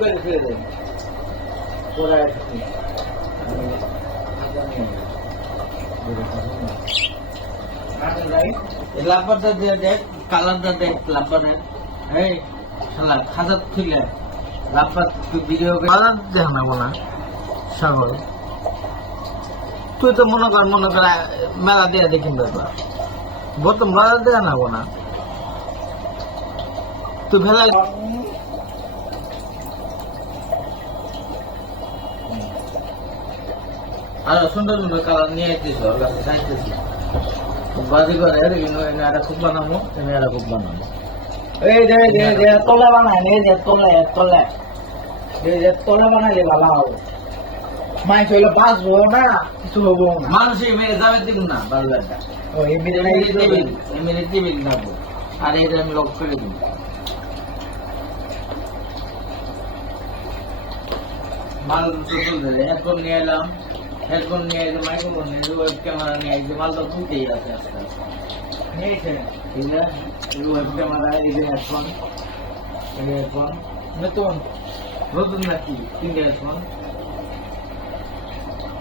করে ফেলে দেন পুরা লাম্বারটা দিয়ে দেখ কালারটা দেখ লাম্বারের এই শালা খাজার খুলে লাম্বার ভিডিও কালার দেখ না বলা সাগর তুই তো মনে কর মেলা দিয়ে দেখিন ব্যাপার বলতো মেলা দেয়া না বোনা তুই ভেলা আর সুন্দর সুন্দর কালার নিয়ে আসছিস ওর কাছে চাইতেছি বাজি করে কিন্তু এটা খুব বানাবো এটা খুব বানাবো এই যে তোলা বানায় এই যে তোলা এই যে তোলা বানাইলে ভালো হবে মাইক হইলে বাঁচবো না কিছু হবো না মানুষ মেয়ে দামে দিব না 12 লাখ টাকা ও এমনি টিভিল থাকবো আর এটা আমি লক করে দিব মাল চলতে হেডফোন নিয়ে এলাম হেডফোন নিয়ে এসে মাইক্রোফোন নিয়ে ওয়েব ক্যামেরা নিয়ে এসে মাল তো তুলতেই আছে আস্তে আস্তে নিয়েছে ঠিক আছে ওয়েব ক্যামেরা এই যে হেডফোন নতুন নাকি 3 হেডফোন